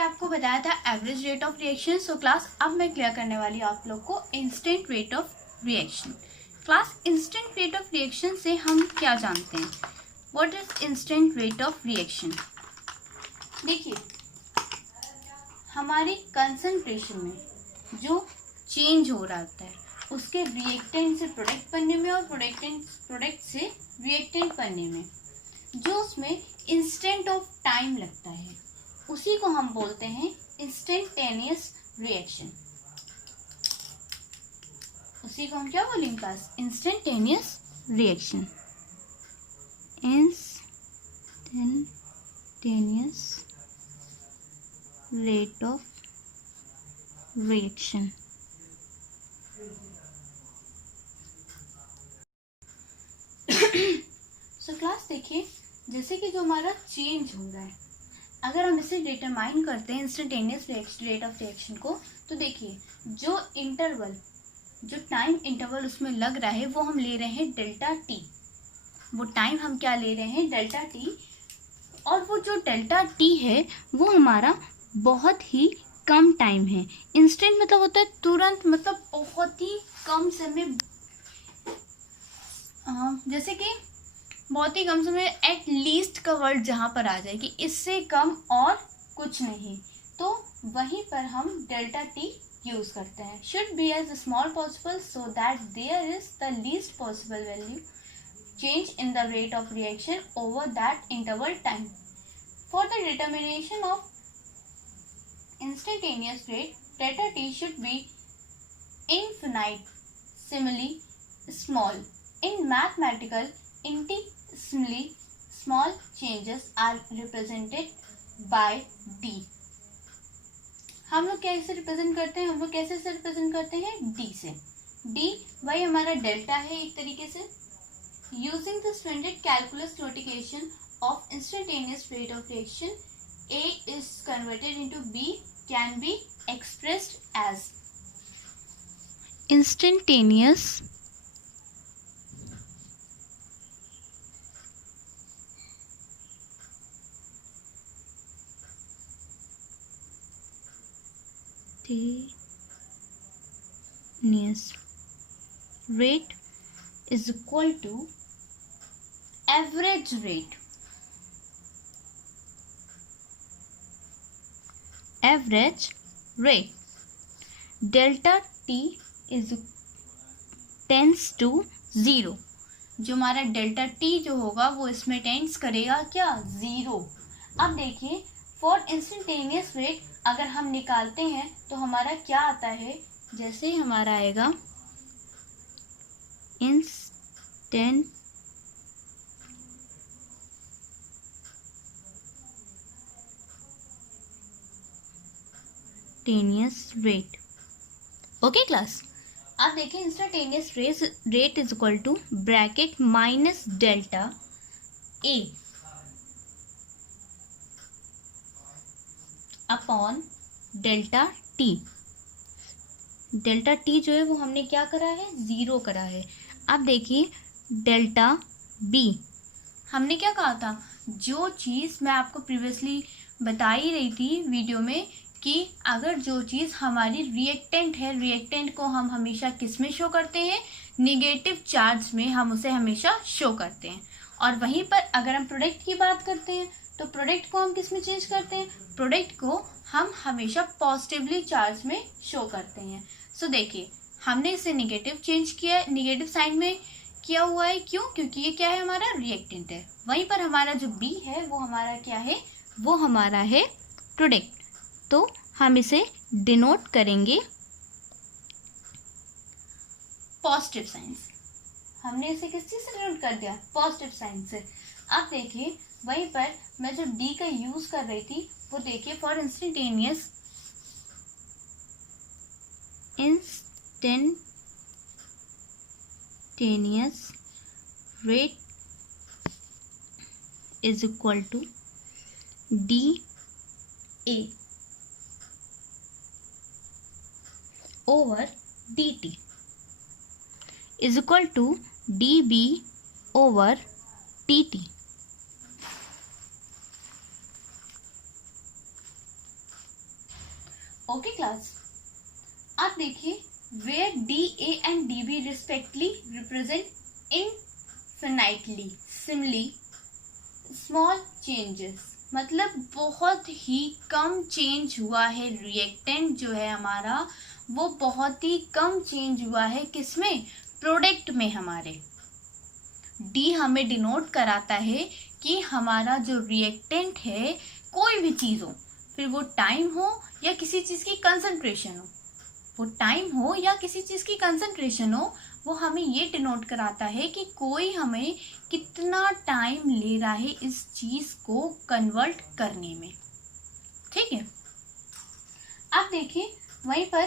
आपको बताया था average rate of reaction. So class अब मैं क्लियर करने वाली हूँ आप लोग को instant rate of reaction. Class instant rate of reaction से हम क्या जानते हैं? What is instant rate of reaction? देखिए, हमारी कंसंट्रेशन में जो चेंज हो रहा होता है उसके रिएक्टेंट से प्रोडक्ट बनने में और प्रोडक्ट से रिएक्टेंट बनने में जो उसमें इंस्टेंट ऑफ टाइम लगता है उसी को हम बोलते हैं इंस्टेंटेनियस रिएक्शन। उसी को हम क्या बोलेंगे class? Instantaneous reaction. Instantaneous rate of reaction. So class देखिए, जैसे कि जो हमारा चेंज हो रहा है, अगर हम इसे डिटरमाइन करते हैं इंस्टेंटेनियस रेट ऑफ रिएक्शन को, तो देखिए जो टाइम इंटरवल उसमें लग रहा है वो हम ले रहे हैं डेल्टा टी। वो टाइम हम क्या ले रहे हैं? Delta T. और वो जो डेल्टा टी है वो हमारा बहुत ही कम टाइम है। इंस्टेंट मतलब होता है तुरंत, मतलब बहुत ही कम समय, जैसे कि बहुत ही कम समय, एट लीस्ट का वर्ड जहाँ पर आ जाए कि इससे कम और कुछ नहीं, तो वहीं पर हम डेल्टा टी यूज करते हैं। Should be as small possible so that there is the least possible value change in the rate of reaction over that interval time. For the determination of instantaneous rate, delta t should be infinitesimally small. In mathematical, infinitesimally small changes are represented by d. हम लोग कैसे represent करते हैं? हम लोग कैसे से represent करते हैं? d से। d वही हमारा डेल्टा है एक तरीके से। Using the standard calculus notification of instantaneous rate of reaction, a is converted into b can be expressed as instantaneous rate is equal to average rate. Average rate delta t is tends to 0। जो हमारा delta T जो होगा वो इसमें tense करेगा क्या? 0। अब देखिए, फॉर इंस्टेंटेनियस रेट अगर हम निकालते हैं तो हमारा क्या आता है? जैसे हमारा आएगा इंस्टेंटेनियस रेट। ओके क्लास, आप देखिए instantaneous rate is equal to bracket minus delta A upon delta T. Delta T जो है वो हमने क्या करा है? 0 करा है। अब देखिए डेल्टा बी, हमने क्या कहा था? जो चीज़ मैं आपको प्रीवियसली बता ही रही थी वीडियो में कि अगर जो चीज़ हमारी रिएक्टेंट है, रिएक्टेंट को हम हमेशा किस में शो करते हैं? निगेटिव चार्ज में हम उसे हमेशा शो करते हैं। और वहीं पर अगर हम प्रोडक्ट की बात करते हैं तो प्रोडक्ट को हम किस में चेंज करते हैं? प्रोडक्ट को हम हमेशा पॉजिटिवली चार्ज में शो करते हैं। सो देखिए, हमने इसे निगेटिव चेंज किया है, निगेटिव साइन में किया हुआ है। क्यों? क्योंकि ये क्या है? हमारा रिएक्टेंट है। वहीं पर हमारा जो बी है वो हमारा क्या है? वो हमारा है प्रोडक्ट। तो हम इसे डिनोट करेंगे पॉजिटिव साइन से। हमने इसे किस चीज से डिनोट कर दिया? पॉजिटिव साइन से। अब देखिए, वहीं पर मैं जो डी का यूज कर रही थी वो देखिए, for instantaneous rate is equal to d A over dt is equal to dB over dt। Okay class, आप देखिए where DA and DB respectively represent infinitely similarly small changes, मतलब बहुत ही कम चेंज हुआ है, रिएक्टेंट जो है हमारा वो बहुत ही कम चेंज हुआ है, किसमें, प्रोडक्ट में हमारे। डी हमें डिनोट कराता है कि हमारा जो रिएक्टेंट है, कोई भी चीज़ हो, फिर वो टाइम हो या किसी चीज़ की कंसंट्रेशन हो, वो टाइम हो या किसी चीज़ की कंसंट्रेशन हो, वो हमें ये डिनोट कराता है कि कोई हमें कितना टाइम ले रहा है इस चीज़ को कन्वर्ट करने में। ठीक है, आप देखिए वहीं पर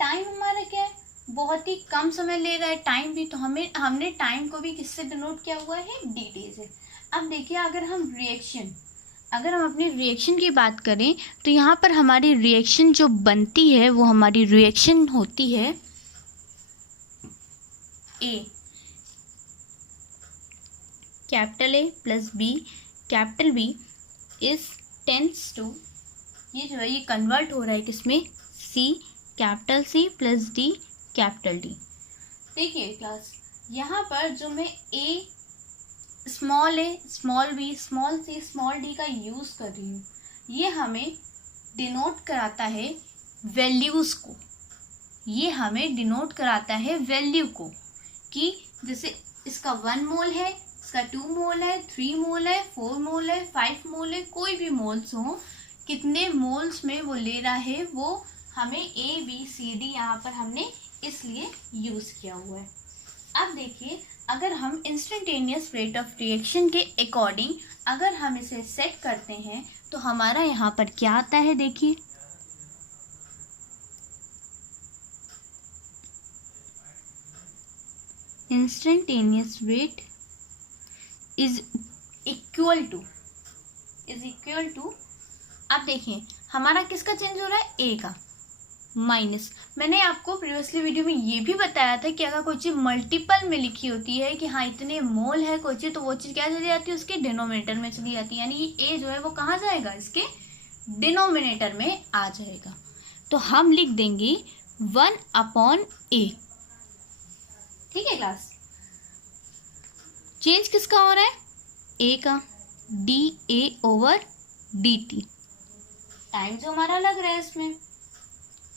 टाइम हमारा क्या है, बहुत ही कम समय ले रहा है टाइम भी, तो हमने टाइम को भी किससे डिनोट किया हुआ है, dt से। अब देखिए अगर हम अपनी रिएक्शन की बात करें तो यहाँ पर हमारी रिएक्शन जो बनती है वो हमारी रिएक्शन होती है A, capital A plus B capital B is tends to, ये जो है ये कन्वर्ट हो रहा है किसमें, C capital C plus D capital D. देखिए क्लास, यहाँ पर जो मैं A small B small C small D का यूज़ कर रही हूँ, ये हमें डिनोट कराता है वैल्यूज़ को, ये हमें डिनोट कराता है वैल्यू को, कि जैसे इसका 1 मोल है, इसका 2 मोल है, 3 मोल है, 4 मोल है, 5 मोल है, कोई भी मोल्स हो, कितने मोल्स में वो ले रहा है, वो हमें ए बी सी डी यहाँ पर हमने इसलिए यूज़ किया हुआ है। अब देखिए अगर हम इंस्टेंटेनियस रेट ऑफ रिएक्शन के अकॉर्डिंग अगर हम इसे सेट करते हैं तो हमारा यहाँ पर क्या आता है, देखिए instantaneous rate is equal to अब देखिए हमारा किसका चेंज हो रहा है, ए का, माइनस, मैंने आपको प्रीवियसली वीडियो में ये भी बताया था कि अगर कोई चीज़ मल्टीपल में लिखी होती है कि हाँ इतने मोल है कोई चीज़, तो वो चीज़ क्या चली जाती है, उसके डिनोमिनेटर में चली जाती है, यानी ए जो है वो कहाँ जाएगा, इसके डिनोमिनेटर में आ जाएगा। तो हम लिख देंगे 1/a। ठीक है क्लास, चेंज किसका हो रहा है, ए का, dA/dt, टाइम जो हमारा लग रहा है इसमें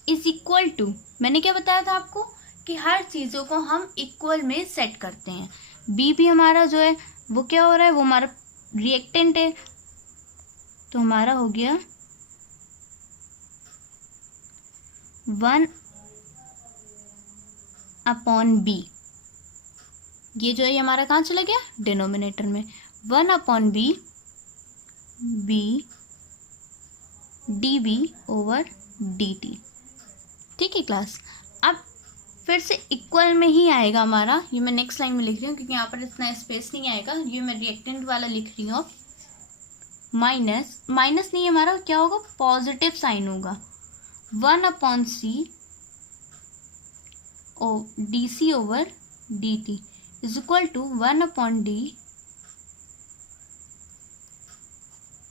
इज इक्वल टू, मैंने क्या बताया था आपको कि हर चीज़ों को हम इक्वल में सेट करते हैं। बी भी हमारा जो है वो क्या हो रहा है, वो हमारा रिएक्टेंट है, तो हमारा हो गया 1/b, ये जो है हमारा कहाँ चला गया, डिनोमिनेटर में, 1/b dB/dt। ठीक है क्लास, अब फिर से इक्वल में ही आएगा हमारा, ये मैं नेक्स्ट लाइन में लिख रही हूँ क्योंकि यहाँ पर इतना स्पेस नहीं आएगा, ये मैं रिएक्टेंट वाला लिख रही हूँ। माइनस नहीं, हमारा क्या होगा, पॉजिटिव साइन होगा, 1/c dC/dt is equal to 1/d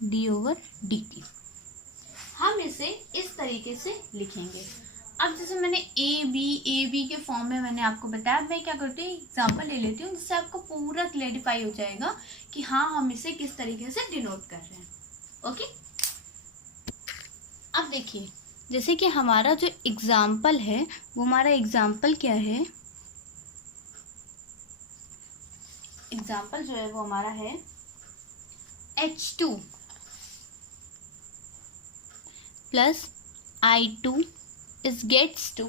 d/dt। हम इसे इस तरीके से लिखेंगे। अब जैसे मैंने ए बी के फॉर्म में मैंने आपको बताया, मैं क्या करती हूँ एग्जांपल ले लेती हूँ जिससे आपको पूरा क्लैरिफाई हो जाएगा कि हाँ हम इसे किस तरीके से डिनोट कर रहे हैं। ओके, अब देखिए जैसे कि हमारा जो एग्जांपल है वो हमारा एग्जांपल क्या है, एग्जांपल जो है वो हमारा है H2 plus I2 is gets to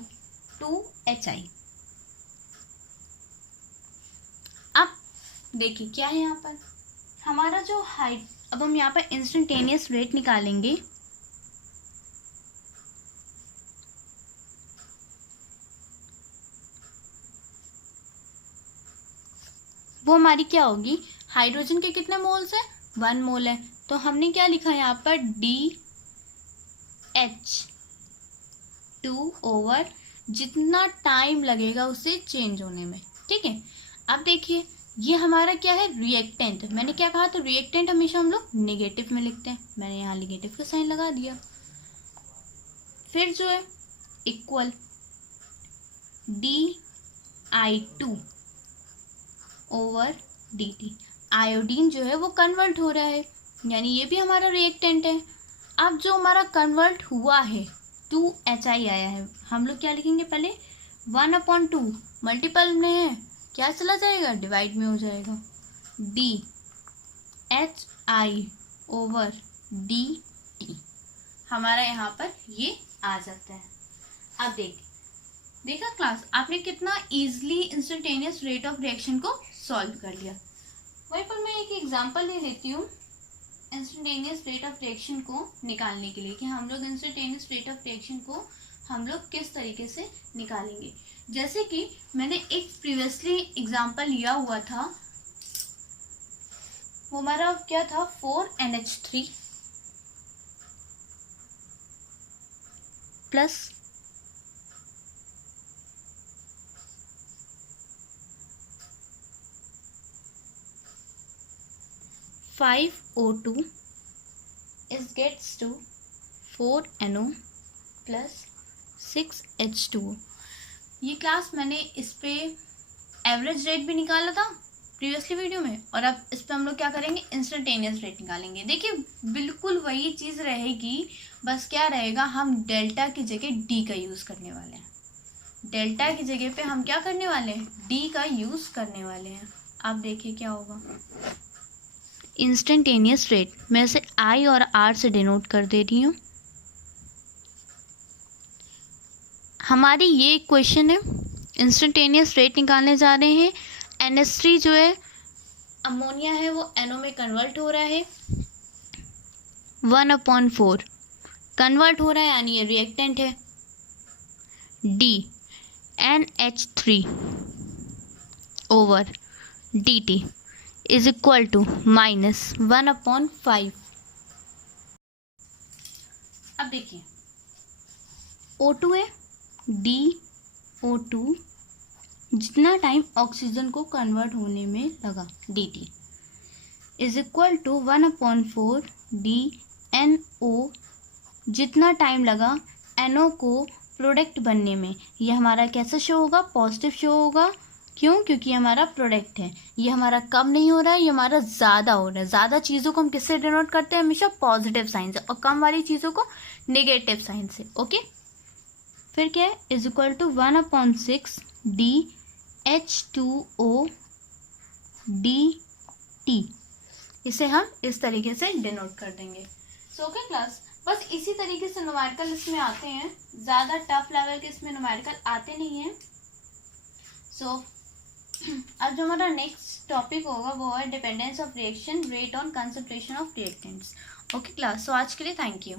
2HI। अब देखिए क्या है यहाँ पर हमारा जो हाइट, अब हम यहाँ पर इंस्टेंटेनियस रेट निकालेंगे, वो हमारी क्या होगी, हाइड्रोजन के कितने मोल्स है, 1 मोल है, तो हमने क्या लिखा है यहाँ पर DH2 जितना टाइम लगेगा उसे चेंज होने में। ठीक है, अब देखिए ये हमारा क्या है, रिएक्टेंट। मैंने क्या कहा था, रिएक्टेंट हमेशा हम लोग नेगेटिव में लिखते हैं, मैंने यहाँ नेगेटिव का साइन लगा दिया। फिर जो है equal Di2 over dt। Iodine जो है वो कन्वर्ट हो रहा है, यानी ये भी हमारा रिएक्टेंट है। अब जो हमारा कन्वर्ट हुआ है 2Hi आया है, हम लोग क्या लिखेंगे, पहले 1/2 मल्टीपल में है, क्या चला जाएगा, डिवाइड में हो जाएगा, DHI ओवर dt हमारा यहाँ पर ये आ जाता है। अब देखा क्लास, आपने कितना easily instantaneous rate of reaction को सॉल्व कर लिया। वहीं पर मैं एक एग्जांपल ले लेती हूँ इंस्टेंटेनियस रेट ऑफ रिएक्शन को निकालने के लिए, कि हम लोग इंस्टेंटेनियस रेट ऑफ रिएक्शन को हम लोग किस तरीके से निकालेंगे। जैसे कि मैंने एक प्रीवियसली एग्जांपल लिया हुआ था, वो हमारा क्या था, 4NH3 plus 5O2 is gets to 4NO plus 6H2O। ये क्लास मैंने इस पे एवरेज रेट भी निकाला था प्रीवियसली वीडियो में, और अब इस पे हम लोग क्या करेंगे, इंस्टेंटेनियस रेट निकालेंगे। देखिए बिल्कुल वही चीज़ रहेगी, बस क्या रहेगा, हम डेल्टा की जगह डी का यूज़ करने वाले हैं। डेल्टा की जगह पे हम क्या करने वाले हैं, डी का यूज़ करने वाले हैं। आप देखिए क्या होगा, इंस्टेंटेनियस रेट मैं इसे आई और आर से डिनोट कर दे रही हूँ। हमारी ये क्वेश्चन है, इंस्टेंटेनियस रेट निकालने जा रहे हैं। NH3 जो है अमोनिया है वो NO में कन्वर्ट हो रहा है, 1/4 कन्वर्ट हो रहा है, यानी ये रिएक्टेंट है। NH3 over dt is equal to -1/5। अब देखिए O2 है, DO2 जितना टाइम ऑक्सीजन को कन्वर्ट होने में लगा dt is equal to 1/4 DNO जितना टाइम लगा NO को प्रोडक्ट बनने में। ये हमारा कैसे शो होगा, पॉजिटिव शो होगा। क्यों, क्योंकि हमारा प्रोडक्ट है, ये हमारा कम नहीं हो रहा है, ये हमारा ज़्यादा हो रहा है। ज़्यादा चीज़ों को हम किससे डिनोट करते हैं, हमेशा पॉजिटिव साइन से, और कम वाली चीज़ों को नेगेटिव साइन से। ओके, फिर क्या है, is equal to 1/6 DH2O dt, इसे हम इस तरीके से डिनोट कर देंगे। सो ओके क्लास, बस इसी तरीके से न्यूमेरिकल इसमें आते हैं, ज़्यादा टफ लेवल के इसमें न्यूमेरिकल आते नहीं हैं। सो आज जो हमारा नेक्स्ट टॉपिक होगा वो है dependence of reaction rate on concentration of reactants. Okay class, so आज के लिए थैंक यू।